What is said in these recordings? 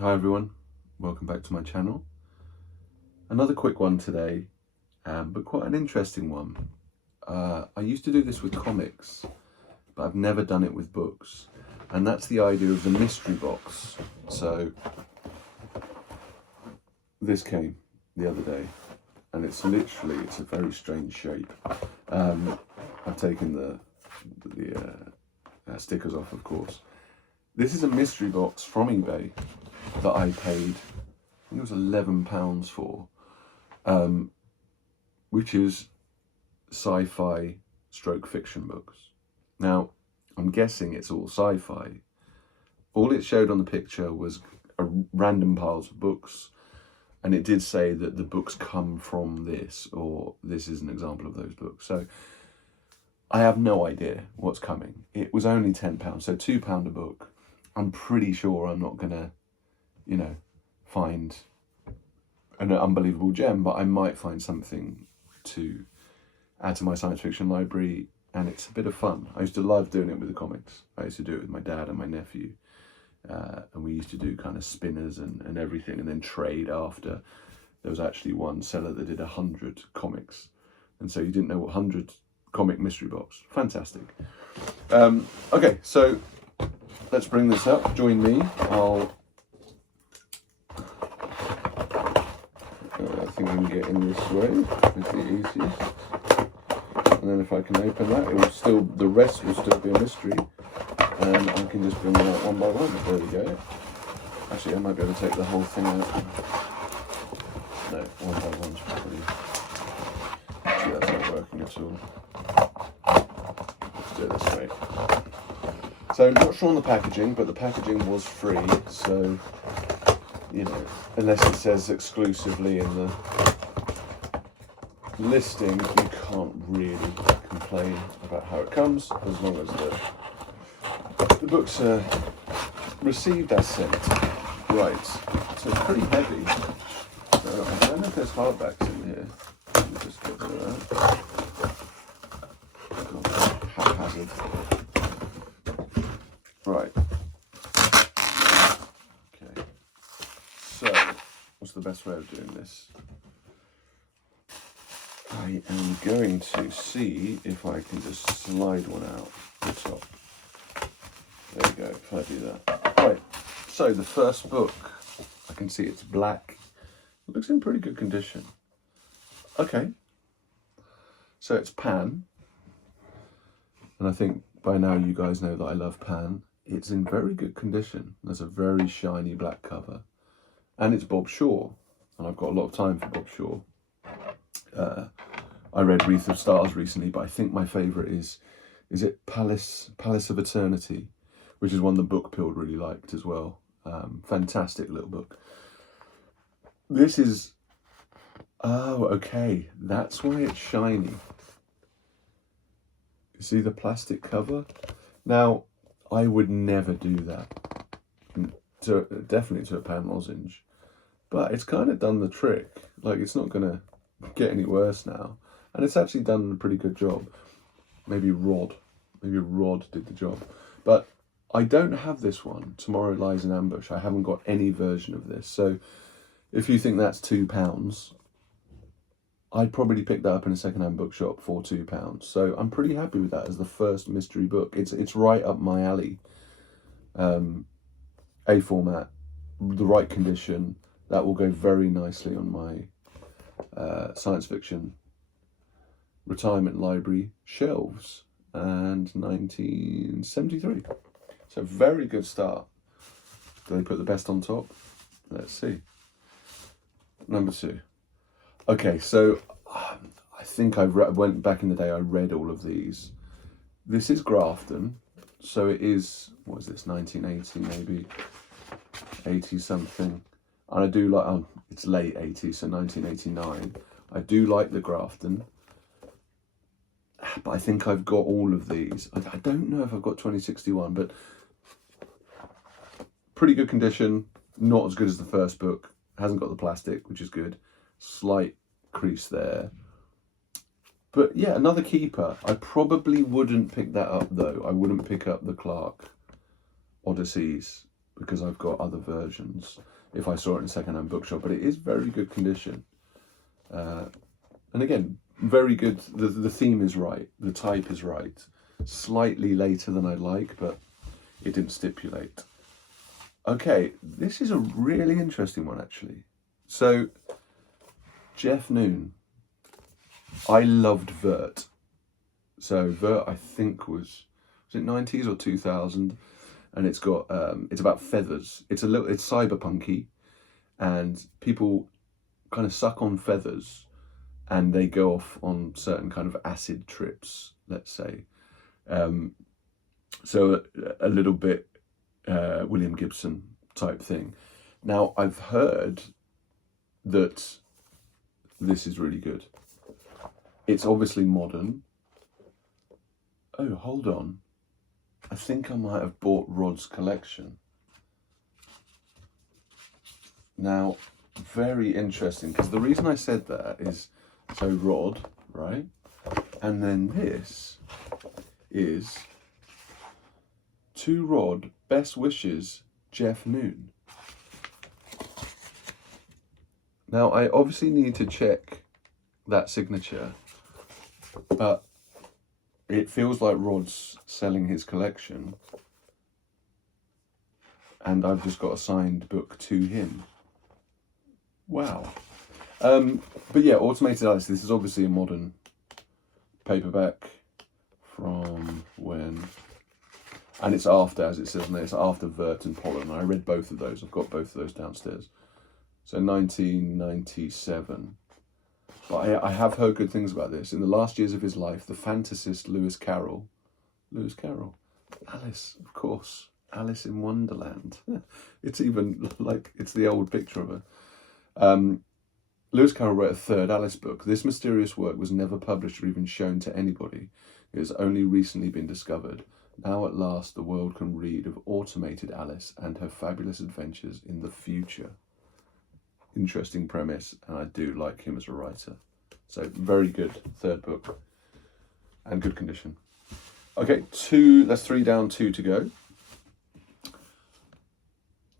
Hi everyone, welcome back to my channel. Another quick one today, but quite an interesting one. I used to do this with comics, but I've never done it with books. And that's the idea of the mystery box. So this came the other day, and it's a very strange shape. I've taken the stickers off, of course. This is a mystery box from eBay that I paid, I think it was £11 for, which is sci-fi stroke fiction books. Now, I'm guessing it's all sci-fi. All it showed on the picture was random piles of books, and it did say that the books come from this, or this is an example of those books. So I have no idea what's coming. It was only £10, so £2 a book. I'm pretty sure I'm not gonna, find an unbelievable gem, but I might find something to add to my science fiction library, and it's a bit of fun. I used to love doing it with the comics. I used to do it with my dad and my nephew, and we used to do kind of spinners and everything, and then trade after. There was actually one seller that did 100 comics, and so you didn't know what 100 comic mystery box. Fantastic. Okay, so let's bring this up. Join me. I think I can get in this way. It's the easiest. And then if I can open that, the rest will still be a mystery. And I can just bring them out one by one. There we go. Actually, I might be able to take the whole thing out. No, one by one's probably... Actually, that's not working at all. Let's do it this way. So, not sure on the packaging, but the packaging was free, so... unless it says exclusively in the listing, you can't really complain about how it comes, as long as the books are received as sent. Right, so it's pretty heavy. So I don't know if there's hardbacks in here. Let me just get rid of that. Haphazard. Right. What's the best way of doing this? I am going to see if I can just slide one out the top. There we go, if I do that. Right, so the first book, I can see it's black. It looks in pretty good condition. Okay, so it's Pan. And I think by now you guys know that I love Pan. It's in very good condition. There's a very shiny black cover. And it's Bob Shaw, and I've got a lot of time for Bob Shaw. I read Wreath of Stars recently, but I think my favourite is it Palace of Eternity, which is one that Bookpilled really liked as well. Fantastic little book. This is, oh, okay, that's why it's shiny. You see the plastic cover? Now, I would never do that. Definitely to a Pan lozenge. But it's kind of done the trick. Like, it's not going to get any worse now. And it's actually done a pretty good job. Maybe Rod did the job. But I don't have this one. Tomorrow Lies in Ambush. I haven't got any version of this. So if you think that's £2, I'd probably pick that up in a second-hand bookshop for £2. So I'm pretty happy with that as the first mystery book. It's right up my alley. A format, the right condition. That will go very nicely on my science fiction retirement library shelves. And 1973. So very good start. Do they put the best on top? Let's see. Number 2. Okay, so I think went back in the day, I read all of these. This is Grafton. So it is, what is this, 1980 maybe? 80 something. And I do like, it's late 80s, so 1989. I do like the Grafton, but I think I've got all of these. I don't know if I've got 2061, but pretty good condition. Not as good as the first book. Hasn't got the plastic, which is good. Slight crease there. But yeah, another keeper. I probably wouldn't pick that up though. I wouldn't pick up the Clark Odysseys because I've got other versions if I saw it in a second-hand bookshop, but it is very good condition. And again, very good. The theme is right. The type is right. Slightly later than I'd like, but it didn't stipulate. Okay, this is a really interesting one, actually. So, Jeff Noon. I loved Vert. So, Vert, I think, was it 90s or 2000? And it's got, it's about feathers. It's cyberpunky, and people kind of suck on feathers, and they go off on certain kind of acid trips, let's say. So a little bit William Gibson type thing. Now, I've heard that this is really good. It's obviously modern. Oh, hold on. I think I might have bought Rod's collection. Now, very interesting, because the reason I said that is, so Rod, right? And then this is to Rod, best wishes, Jeff Noon. Now, I obviously need to check that signature, but it feels like Rod's selling his collection, and I've just got a signed book to him. Wow. But yeah, Automated Alice, this is obviously a modern paperback from when, and it's after, as it says in there, it's after Vert and Pollen. I read both of those. I've got both of those downstairs. So 1997. But I have heard good things about this. In the last years of his life, the fantasist Lewis Carroll, Alice, of course, Alice in Wonderland. It's even like, it's the old picture of her. Lewis Carroll wrote a third Alice book. This mysterious work was never published or even shown to anybody. It has only recently been discovered. Now at last the world can read of Automated Alice and her fabulous adventures in the future. Interesting premise, and I do like him as a writer. So very good third book, and good condition. Okay, that's 3 down, 2 to go.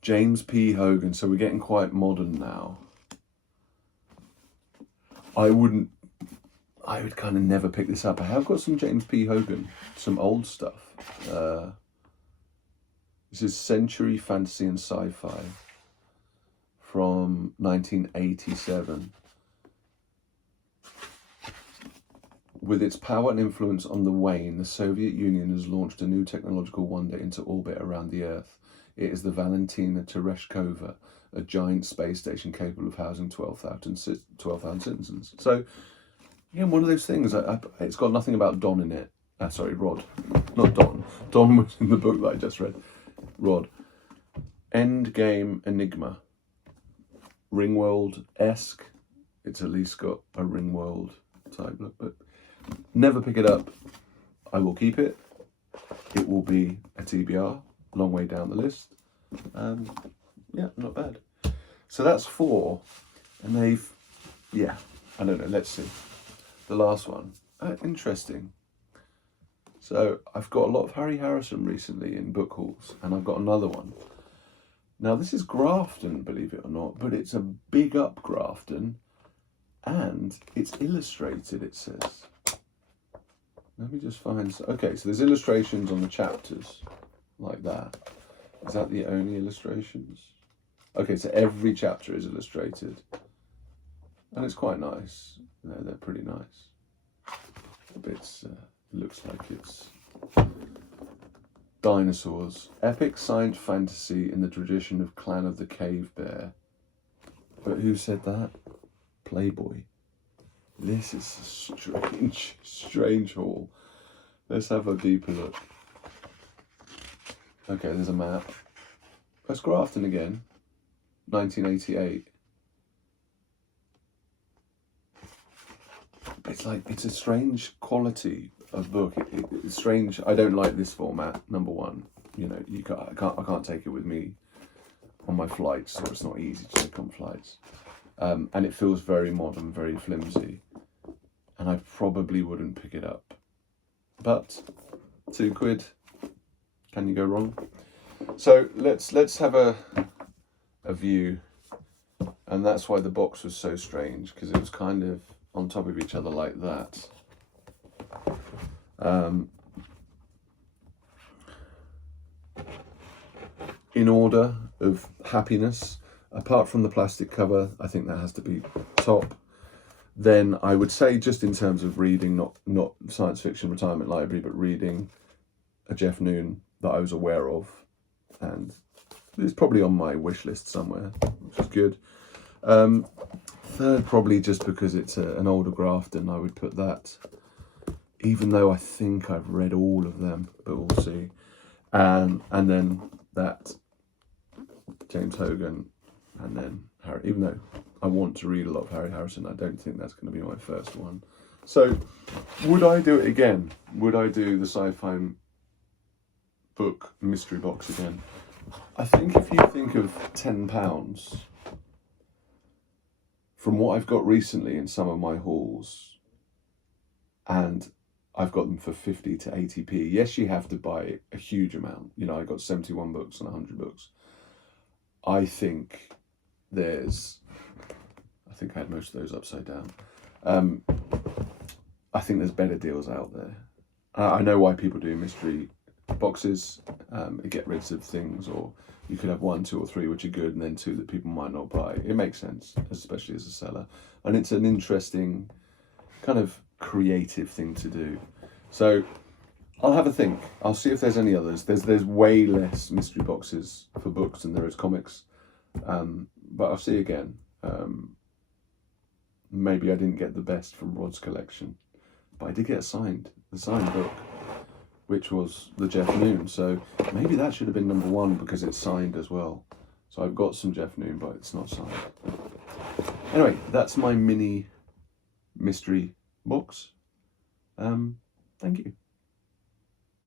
James P. Hogan. So we're getting quite modern now. I would kind of never pick this up. I have got some James P. Hogan, some old stuff. This is Century Fantasy and Sci-Fi from 1987. With its power and influence on the wane, the Soviet Union has launched a new technological wonder into orbit around the Earth. It is the Valentina Tereshkova, a giant space station capable of housing 12,000 citizens. So, again, one of those things, it's got nothing about Don in it. Sorry, Rod. Not Don. Don was in the book that I just read. Rod. Endgame Enigma. Ringworld-esque. It's at least got a Ringworld type look, but never pick it up. I will keep it. It will be a TBR, long way down the list. Yeah, not bad. So that's 4, and they've, yeah, I don't know, let's see. The last one, interesting. So I've got a lot of Harry Harrison recently in book hauls, and I've got another one. Now this is Grafton, believe it or not, but it's a big up Grafton, and it's illustrated, it says. Let me just find, okay, so there's illustrations on the chapters, like that. Is that the only illustrations? Okay, so every chapter is illustrated. And it's quite nice. They're pretty nice. It looks like it's dinosaurs. Epic science fantasy in the tradition of Clan of the Cave Bear. But who said that? Playboy. This is a strange haul. Let's have a deeper look. Okay, there's a map. That's Grafton again. 1988. It's a strange quality of book. It's strange. I don't like this format. Number one, you know, I can't take it with me on my flights, or it's not easy to take on flights. And it feels very modern, very flimsy, and I probably wouldn't pick it up. But £2, can you go wrong? So let's have a view, and that's why the box was so strange, because it was kind of on top of each other like that. In order of happiness, apart from the plastic cover, I think that has to be top. Then I would say, just in terms of reading, not science fiction retirement library, but reading a Jeff Noon that I was aware of, and it's probably on my wish list somewhere, which is good. Third, probably just because it's an older Grafton, I would put that, even though I think I've read all of them, but we'll see. And then that James Hogan, and then Harry, even though I want to read a lot of Harry Harrison, I don't think that's going to be my first one. So would I do it again? Would I do the sci-fi book mystery box again? I think if you think of £10, from what I've got recently in some of my hauls, and I've got them for 50 to 80p. Yes, you have to buy a huge amount. You know, I got 71 books and 100 books. I think I think I had most of those upside down. I think there's better deals out there. I know why people do mystery boxes. Get rid of things, or you could have 1, 2 or 3 which are good, and then 2 that people might not buy. It makes sense, especially as a seller. And it's an interesting kind of creative thing to do. So I'll have a think. I'll see if there's any others. There's way less mystery boxes for books than there is comics. But I'll see again. Maybe I didn't get the best from Rod's collection, but I did get the signed book, which was the Jeff Noon. So maybe that should have been number 1 because it's signed as well. So I've got some Jeff Noon, but it's not signed. Anyway, that's my mini mystery box. Thank you.